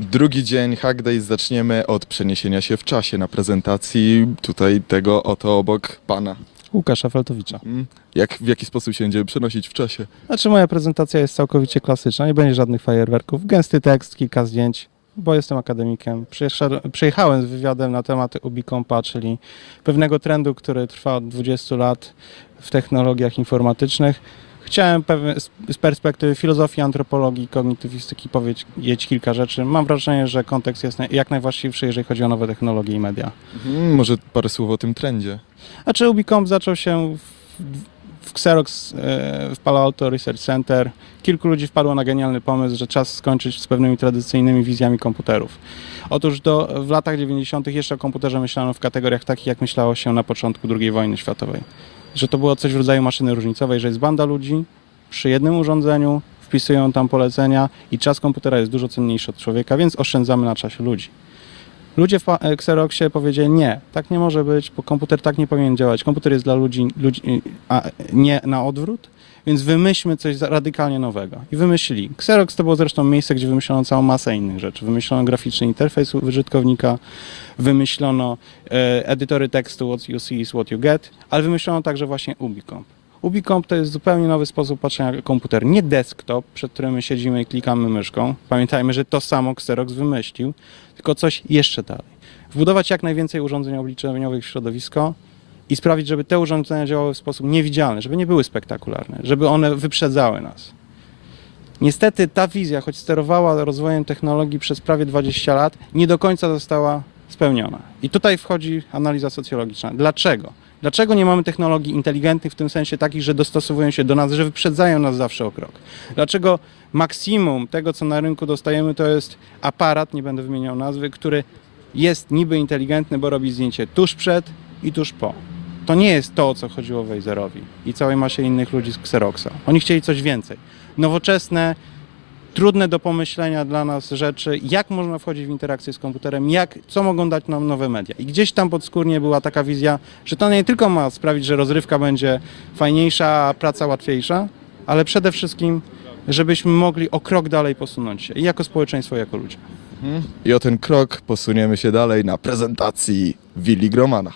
Drugi dzień Hack Days zaczniemy od przeniesienia się w czasie na prezentacji tutaj tego oto obok pana. Łukasza Feltowicza. Mm, Jak, w jaki sposób się będziemy przenosić w czasie? Znaczy moja prezentacja jest całkowicie klasyczna, nie będzie żadnych fajerwerków. Gęsty tekst, kilka zdjęć, bo jestem akademikiem. Przyjeżdża- Przyjechałem z wywiadem na temat Ubicompa, czyli pewnego trendu, który trwa od 20 lat w technologiach informatycznych. Chciałem z- perspektywy filozofii, antropologii, kognitywistyki powiedzieć kilka rzeczy. Mam wrażenie, że kontekst jest jak najwłaściwszy, jeżeli chodzi o nowe technologie i media. Mm, Może parę słów o tym trendzie. Znaczy Ubicomp zaczął się w, w Xerox, e, w Palo Alto Research Center. Kilku ludzi wpadło na genialny pomysł, że czas skończyć z pewnymi tradycyjnymi wizjami komputerów. Otóż do, w latach 90. jeszcze o komputerze myślano w kategoriach takich, jak myślało się na początku II wojny światowej. Że to było coś w rodzaju maszyny różnicowej, że jest banda ludzi przy jednym urządzeniu, wpisują tam polecenia i czas komputera jest dużo cenniejszy od człowieka, więc oszczędzamy na czasie ludzi. Ludzie w e, Xeroxie powiedzieli nie, tak nie może być, bo komputer tak nie powinien działać. Komputer jest dla ludzi, ludzi a nie na odwrót, więc wymyślmy coś radykalnie nowego. I wymyślili. Xerox to było zresztą miejsce, gdzie wymyślono całą masę innych rzeczy. Wymyślono graficzny interfejs użytkownika, wymyślono e, edytory tekstu what you see is what you get, ale wymyślono także właśnie Ubicomp. Ubicomp to jest zupełnie nowy sposób patrzenia na komputer. Nie desktop, przed którym my siedzimy i klikamy myszką. Pamiętajmy, że to samo Xerox wymyślił, tylko coś jeszcze dalej. Wbudować jak najwięcej urządzeń obliczeniowych w środowisko i sprawić, żeby te urządzenia działały w sposób niewidzialny, żeby nie były spektakularne, żeby one wyprzedzały nas. Niestety ta wizja, choć sterowała rozwojem technologii przez prawie 20 lat, nie do końca została spełniona. I tutaj wchodzi analiza socjologiczna. Dlaczego? Dlaczego nie mamy technologii inteligentnych w tym sensie takich, że dostosowują się do nas, że wyprzedzają nas zawsze o krok? Dlaczego maksimum tego, co na rynku dostajemy, to jest aparat, nie będę wymieniał nazwy, który jest niby inteligentny, bo robi zdjęcie tuż przed i tuż po. To nie jest to, o co chodziło Wejzerowi i całej masie innych ludzi z Xeroxa. Oni chcieli coś więcej. Nowoczesne, trudne do pomyślenia dla nas rzeczy, jak można wchodzić w interakcję z komputerem, jak, co mogą dać nam nowe media. I gdzieś tam podskórnie była taka wizja, że to nie tylko ma sprawić, że rozrywka będzie fajniejsza, a praca łatwiejsza, ale przede wszystkim, żebyśmy mogli o krok dalej posunąć się i jako społeczeństwo, jako ludzie. Mhm. I o ten krok posuniemy się dalej na prezentacji Willi Gromana.